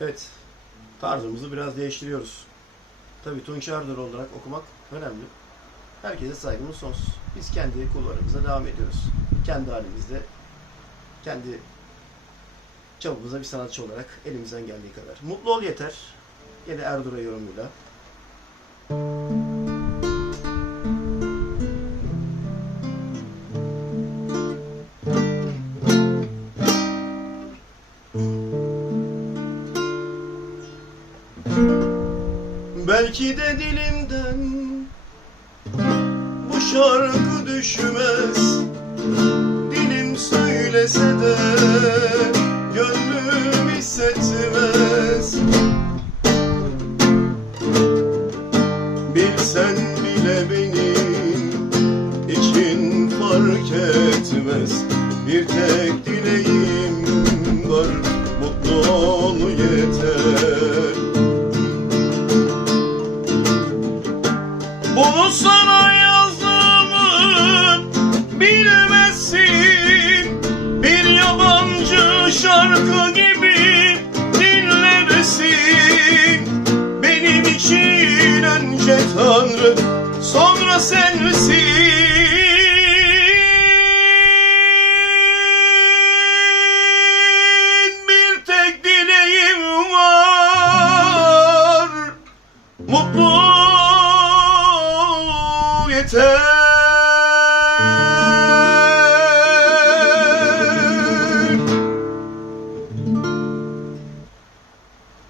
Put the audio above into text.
Evet. Tarzımızı biraz değiştiriyoruz. Tabii Tunç Ardar olarak okumak önemli. Herkese saygımız sonsuz. Biz kendi kulvarımıza devam ediyoruz. Kendi halimizde, kendi çabamıza bir sanatçı olarak elimizden geldiği kadar. Mutlu ol yeter. Yine Erdur'a yorumuyla. Belki de dilimden bu şarkı düşmez. Dilim söylese de gönlüm hissetmez. Bilsen bile benim için fark etmez. Bir tek dileğim var mutlu ol yeter Bunu sana yazdığımı bilmezsin Bir yabancı şarkı gibi dinlemesin. Benim için önce Tanrı sonra sensin. Mutlu ol yeter